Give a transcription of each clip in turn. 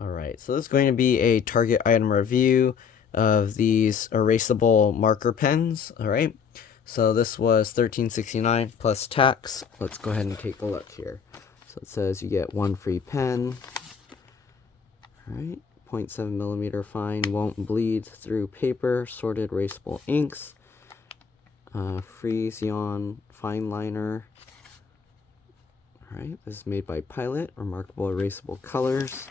Alright, so this is going to be a Target item review of these erasable marker pens. Alright, so this was $13.69 plus tax. Let's go ahead and take a look here. So it says you get one free pen. Alright, 0.7 millimeter fine, won't bleed through paper, sorted erasable inks, FriXion Fineliner. Alright, this is made by Pilot, remarkable erasable colors.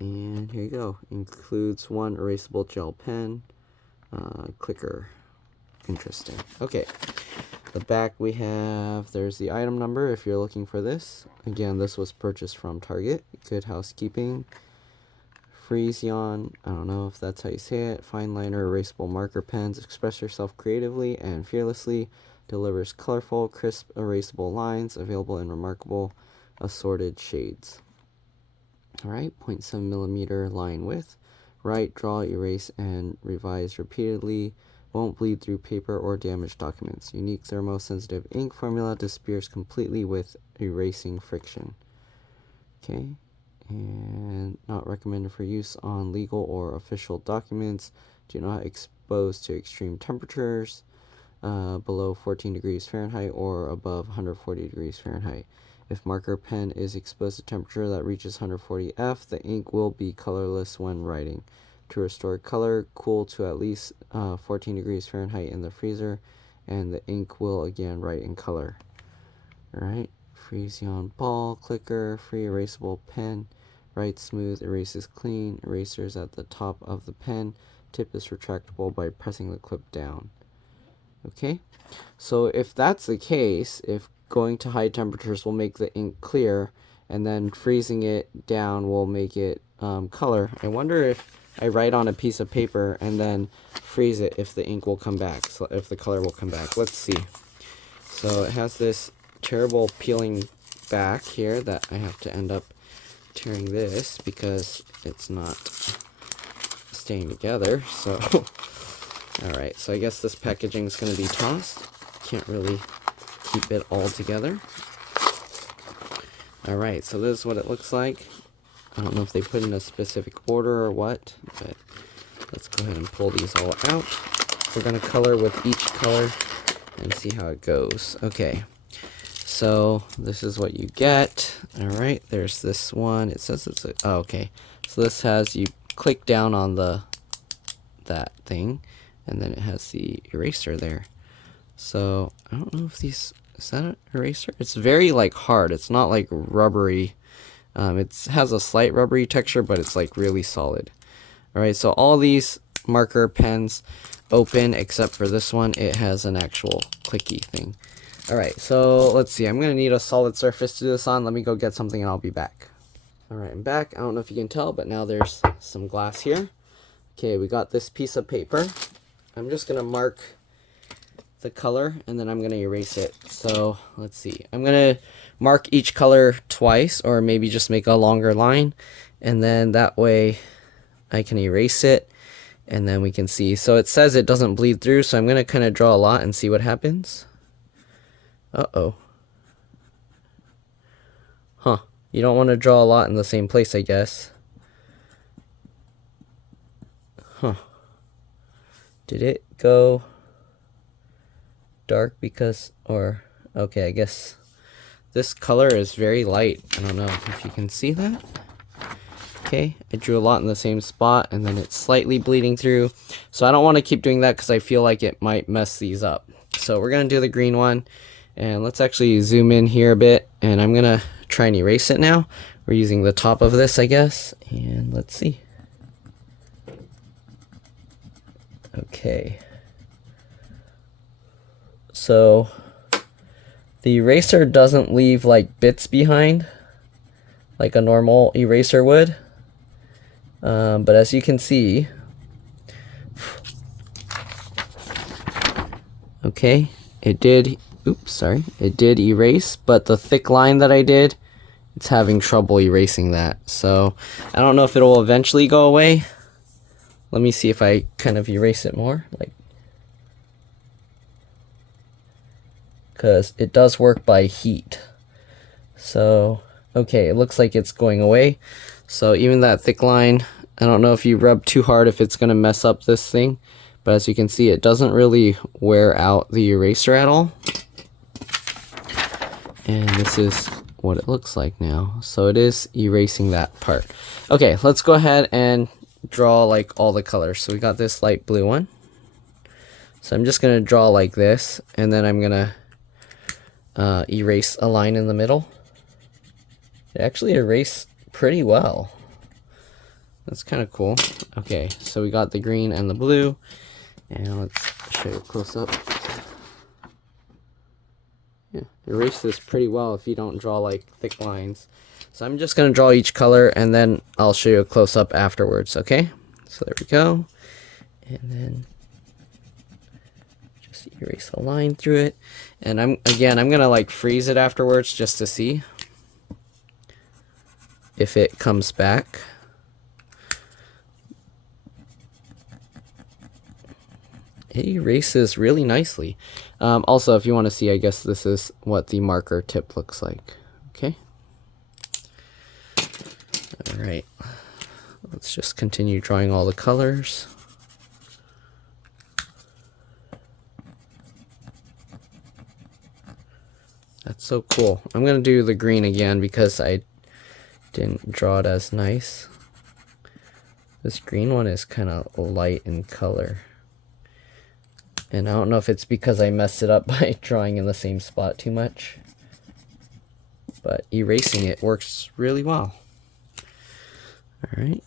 And here you go. Includes one erasable gel pen, clicker. Interesting. Okay. The back we have, there's the item number if you're looking for this. Again, this was purchased from Target. Good housekeeping. FriXion, I don't know if that's how you say it. Fineliner erasable marker pens. Express yourself creatively and fearlessly. Delivers colorful, crisp, erasable lines. Available in remarkable assorted shades. Alright, 0.7 millimeter line width. Write, draw, erase, and revise repeatedly. Won't bleed through paper or damage documents. Unique thermosensitive ink formula disappears completely with erasing friction. Okay, and not recommended for use on legal or official documents. Do not expose to extreme temperatures below 14 degrees Fahrenheit or above 140 degrees Fahrenheit. If marker pen is exposed to temperature that reaches 140 F, the ink will be colorless when writing. To restore color, cool to at least 14 degrees Fahrenheit in the freezer, and the ink will again write in color. Alright, FriXion ball clicker, free erasable pen, writes smooth, erases clean, erasers at the top of the pen, tip is retractable by pressing the clip down. Okay, so if that's the case, if going to high temperatures will make the ink clear, and then freezing it down will make it color, I wonder if I write on a piece of paper and then freeze it, if the ink will come back, so if the color will come back. Let's see. So it has this terrible peeling back here that I have to end up tearing this because it's not staying together. So alright, so I guess this packaging is going to be tossed. Can't really keep it all together. Alright, so this is what it looks like. I don't know if they put in a specific order or what, but let's go ahead and pull these all out. We're going to color with each color and see how it goes. Okay, so this is what you get. Alright, there's this one. It says it's a, oh, okay. So this has, you click down on that thing, and then it has the eraser there. So I don't know if these, is that an eraser? It's very like hard. It's not like rubbery. It has a slight rubbery texture, but it's like really solid. Alright, so all these marker pens open except for this one. It has an actual clicky thing. Alright, so let's see. I'm going to need a solid surface to do this on. Let me go get something and I'll be back. Alright, I'm back. I don't know if you can tell, but now there's some glass here. Okay, we got this piece of paper. I'm just going to mark the color and then I'm going to erase it. So let's see. I'm going to mark each color twice, or maybe just make a longer line, and then that way I can erase it and then we can see. So it says it doesn't bleed through, so I'm going to kind of draw a lot and see what happens. Uh-oh. Huh. You don't want to draw a lot in the same place, I guess. Huh. Did it go dark because, or, okay, I guess this color is very light. I don't know if you can see that. Okay, I drew a lot in the same spot and then it's slightly bleeding through. So I don't want to keep doing that because I feel like it might mess these up. So we're going to do the green one, and let's actually zoom in here a bit, and I'm going to try and erase it now. We're using the top of this, I guess, and let's see. Okay. So the eraser doesn't leave like bits behind like a normal eraser would, but as you can see, okay, it did, oops, sorry, it did erase, but the thick line that I did, it's having trouble erasing that. So I don't know if it'll eventually go away. Let me see if I kind of erase it more, like, because it does work by heat. So okay, it looks like it's going away. So even that thick line, I don't know if you rub too hard if it's going to mess up this thing, but as you can see, it doesn't really wear out the eraser at all. And this is what it looks like now. So it is erasing that part. Okay, let's go ahead and draw like all the colors. So we got this light blue one. So I'm just going to draw like this, and then I'm going to erase a line in the middle. It actually erased pretty well. That's kind of cool. Okay, so we got the green and the blue, and let's show you a close up. Yeah, it erases pretty well if you don't draw like thick lines. So I'm just going to draw each color, and then I'll show you a close up afterwards, okay? So there we go. And then just erase a line through it. And I'm going to like freeze it afterwards just to see if it comes back. It erases really nicely. Also, if you want to see, I guess this is what the marker tip looks like. Okay. All right. Let's just continue drawing all the colors. That's so cool. I'm going to do the green again because I didn't draw it as nice. This green one is kind of light in color. And I don't know if it's because I messed it up by drawing in the same spot too much, but erasing it works really well. All right.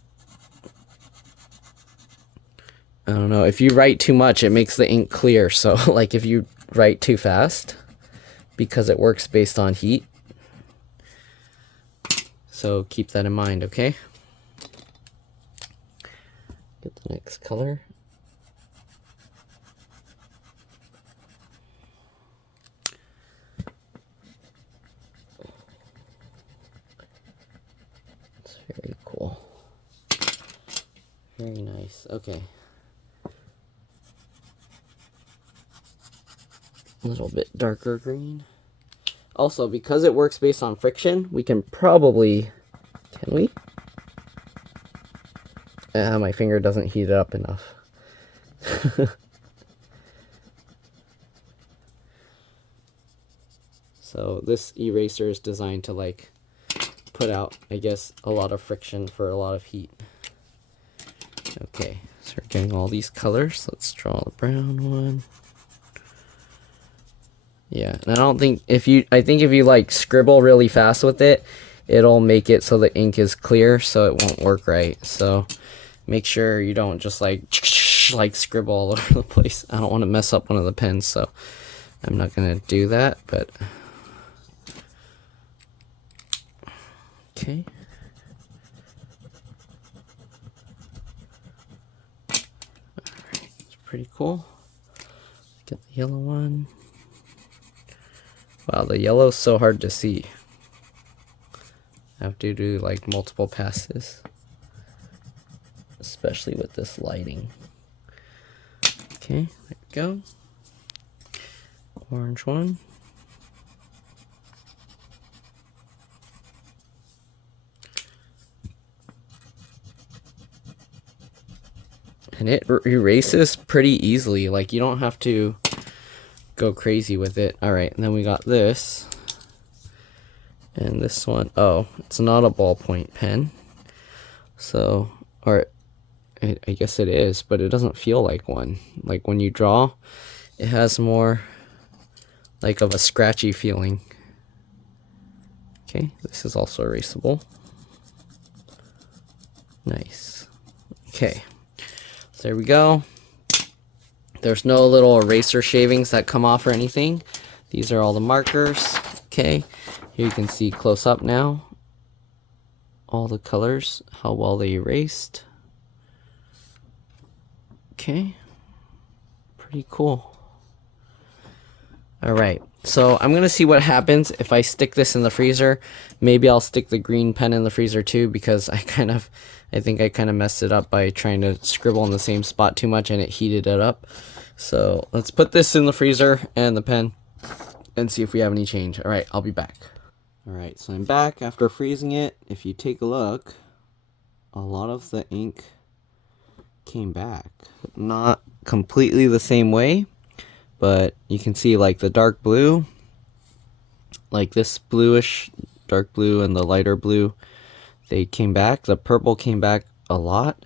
I don't know, if you write too much, it makes the ink clear. So like if you write too fast, because it works based on heat. So keep that in mind, okay? Get the next color. It's very cool. Very nice. Okay. A little bit darker green. Also, because it works based on friction, we can probably... Can we? My finger doesn't heat it up enough. So this eraser is designed to like put out, I guess, a lot of friction for a lot of heat. Okay, so we're getting all these colors. Let's draw the brown one. Yeah, and I don't think I think if you like scribble really fast with it, it'll make it so the ink is clear, so it won't work right. So make sure you don't just like scribble all over the place. I don't want to mess up one of the pens, so I'm not gonna do that, but okay. Alright, it's pretty cool. Get the yellow one. Wow, the yellow is so hard to see. I have to do like multiple passes, especially with this lighting. Okay, there we go. Orange one. And it erases pretty easily. Like, you don't have to go crazy with it. Alright, and then we got this. And this one, oh, it's not a ballpoint pen. So, or I guess it is, but it doesn't feel like one. Like when you draw, it has more like of a scratchy feeling. Okay, this is also erasable. Nice. Okay, so there we go. There's no little eraser shavings that come off or anything. These are all the markers. Okay, here you can see close up now all the colors, how well they erased. Okay, pretty cool. Alright, so I'm gonna see what happens if I stick this in the freezer. Maybe I'll stick the green pen in the freezer too, because I think I kind of messed it up by trying to scribble in the same spot too much and it heated it up. So let's put this in the freezer and the pen and see if we have any change. Alright, I'll be back. Alright, so I'm back after freezing it. If you take a look, a lot of the ink came back. Not completely the same way, but you can see like the dark blue, like this bluish, dark blue and the lighter blue, they came back. The purple came back a lot.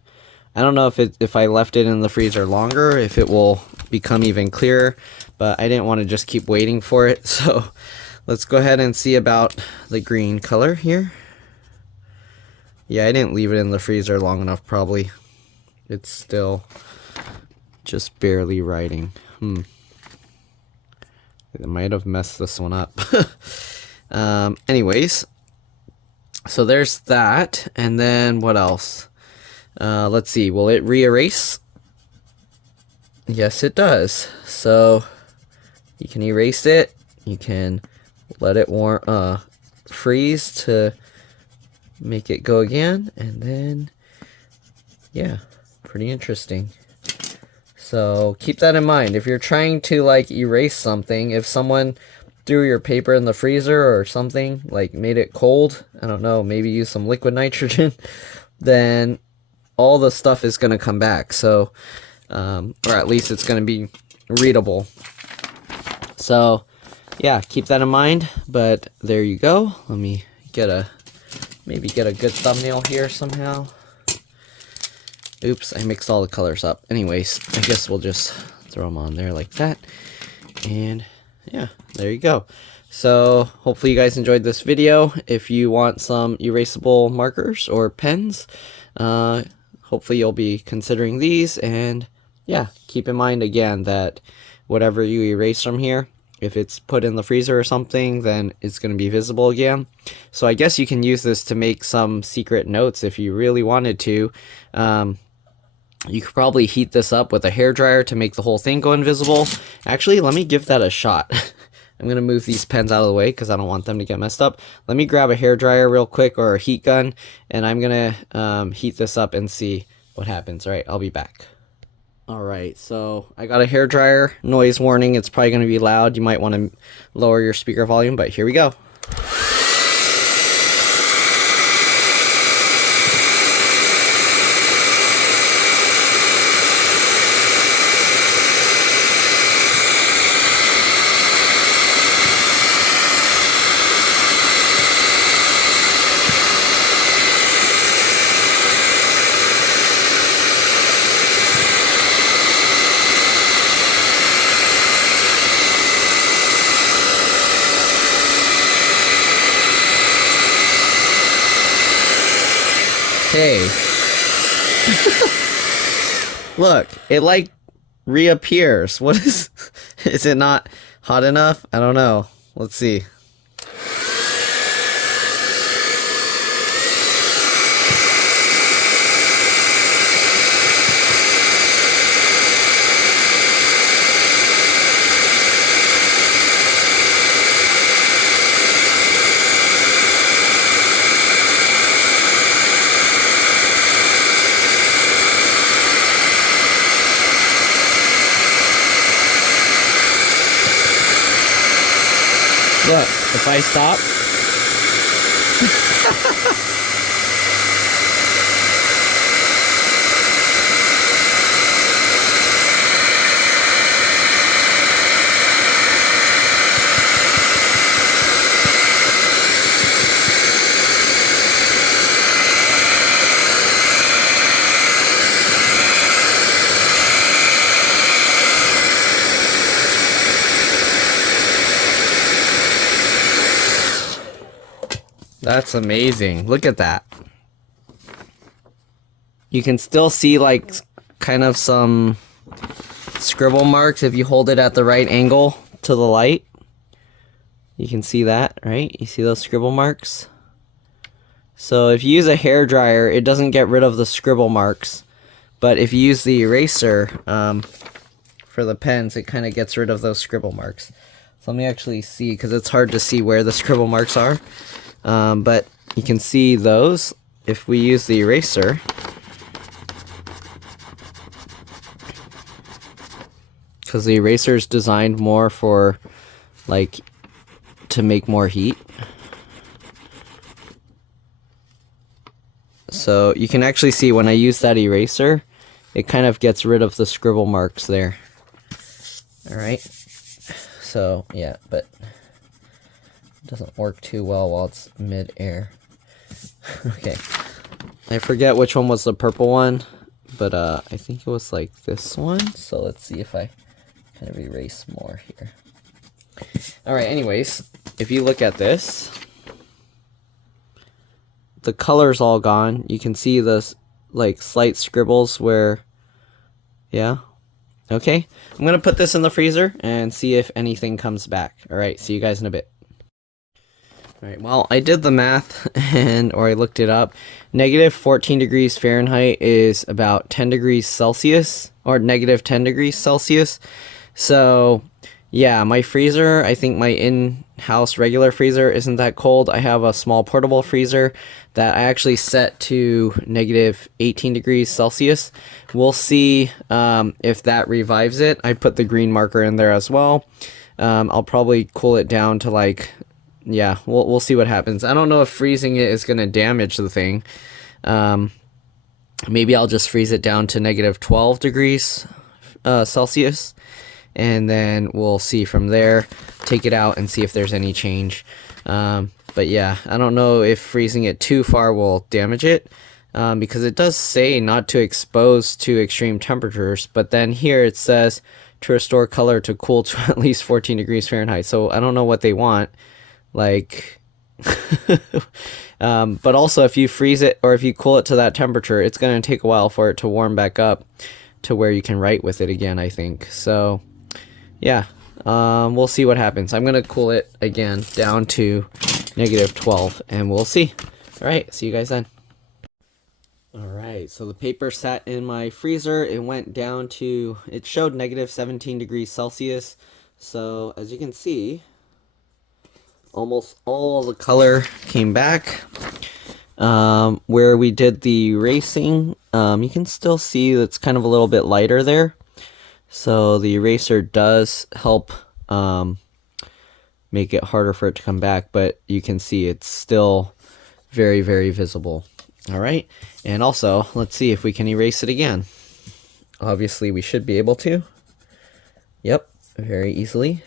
I don't know if I left it in the freezer longer, if it will become even clearer, but I didn't want to just keep waiting for it. So let's go ahead and see about the green color here. Yeah, I didn't leave it in the freezer long enough, probably. It's still just barely writing. I might have messed this one up. Anyways, so there's that. And then what else? Let's see, will it re-erase? Yes, it does. So you can erase it. You can let it freeze to make it go again. And then, yeah, pretty interesting. So keep that in mind. If you're trying to like erase something, if someone threw your paper in the freezer or something, like made it cold, I don't know, maybe use some liquid nitrogen, then all the stuff is going to come back. So, or at least it's going to be readable. So, yeah, keep that in mind. But there you go. Let me maybe get a good thumbnail here somehow. Oops, I mixed all the colors up. Anyways, I guess we'll just throw them on there like that. And yeah, there you go. So hopefully you guys enjoyed this video. If you want some erasable markers or pens, hopefully you'll be considering these. And yeah, keep in mind again that whatever you erase from here, if it's put in the freezer or something, then it's going to be visible again. So I guess you can use this to make some secret notes if you really wanted to. You could probably heat this up with a hairdryer to make the whole thing go invisible. Actually, let me give that a shot. I'm going to move these pens out of the way because I don't want them to get messed up. Let me grab a hairdryer real quick or a heat gun, and I'm going to heat this up and see what happens. All right, I'll be back. All right, so I got a hairdryer. Noise warning, it's probably going to be loud. You might want to lower your speaker volume, but here we go. Hey. Look, it like reappears. What is it not hot enough? I don't know. Let's see. Look, if I stop. That's amazing. Look at that. You can still see like kind of some scribble marks if you hold it at the right angle to the light. You can see that, right? You see those scribble marks? So if you use a hairdryer, it doesn't get rid of the scribble marks. But if you use the eraser for the pens, it kind of gets rid of those scribble marks. So let me actually see, because it's hard to see where the scribble marks are. But you can see those if we use the eraser. Because the eraser is designed more for, like, to make more heat. So you can actually see when I use that eraser, it kind of gets rid of the scribble marks there. Alright, so yeah, but it doesn't work too well while it's mid-air. Okay, I forget which one was the purple one, but I think it was like this one. So let's see if I kind of erase more here. Alright, anyways, if you look at this, the color's all gone. You can see the like slight scribbles where, yeah. Okay, I'm gonna put this in the freezer and see if anything comes back. Alright, see you guys in a bit. Alright, well, I did the math, or I looked it up. Negative 14 degrees Fahrenheit is about 10 degrees Celsius, or negative 10 degrees Celsius. So, yeah, my freezer, I think my in-house regular freezer isn't that cold. I have a small portable freezer that I actually set to negative 18 degrees Celsius. We'll see if that revives it. I put the green marker in there as well. I'll probably cool it down to like, yeah, we'll see what happens. I don't know if freezing it is going to damage the thing. Maybe I'll just freeze it down to negative 12 degrees Celsius. And then we'll see from there, take it out and see if there's any change. But yeah, I don't know if freezing it too far will damage it, because it does say not to expose to extreme temperatures, but then here it says to restore color to cool to at least 14 degrees Fahrenheit. So I don't know what they want, like, but also if you freeze it or if you cool it to that temperature, it's going to take a while for it to warm back up to where you can write with it again, I think. So yeah, we'll see what happens. I'm gonna cool it again down to negative 12 and we'll see. All right, see you guys then. All right, so the paper sat in my freezer. It went down to, it showed negative 17 degrees Celsius. So as you can see, almost all the color came back. Where we did the erasing, you can still see it's kind of a little bit lighter there. So the eraser does help make it harder for it to come back, but you can see it's still very, very visible. All right, and also let's see if we can erase it again. Obviously we should be able to. Yep, very easily.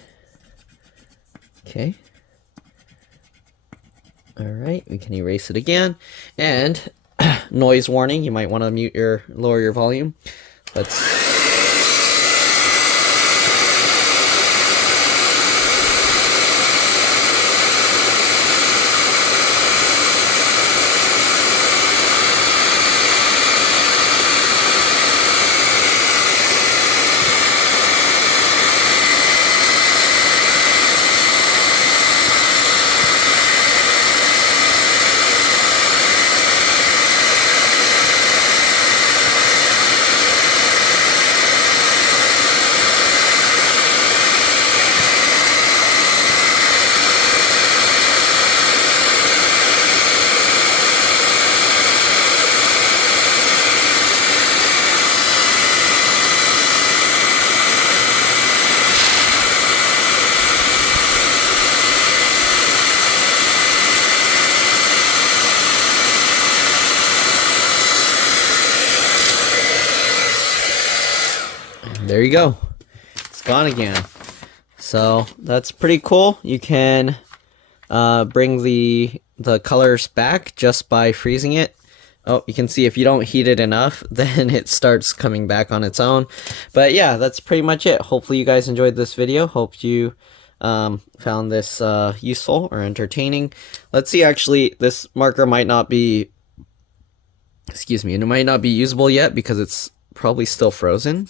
Okay. All right, we can erase it again. And noise warning, you might want to lower your volume. Let's there you go. It's gone again. So that's pretty cool. You can bring the colors back just by freezing it. Oh, you can see if you don't heat it enough, then it starts coming back on its own. But yeah, that's pretty much it. Hopefully you guys enjoyed this video. Hope you found this useful or entertaining. Let's see, actually, this marker might not be, excuse me, it might not be usable yet because it's probably still frozen.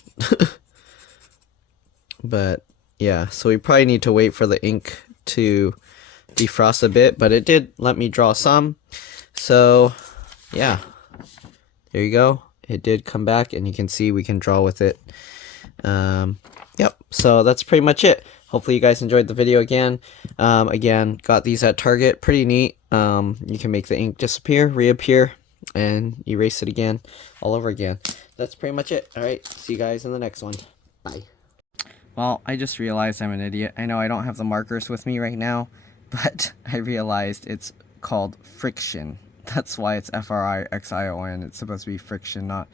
But yeah, so we probably need to wait for the ink to defrost a bit, but it did let me draw some. So yeah, there you go. It did come back and you can see we can draw with it. Yep, so that's pretty much it. Hopefully you guys enjoyed the video again. Again, got these at Target, pretty neat. You can make the ink disappear, reappear, and erase it again, all over again. That's pretty much it. All right, see you guys in the next one. Bye. Well, I just realized I'm an idiot. I know I don't have the markers with me right now, but I realized it's called FriXion. That's why it's FriXion. It's supposed to be FriXion, not...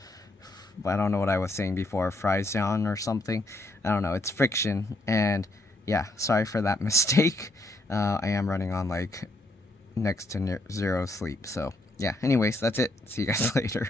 I don't know what I was saying before, FriXion or something. I don't know, it's FriXion. And yeah, sorry for that mistake. I am running on like next to zero sleep. So yeah, anyways, that's it. See you guys later.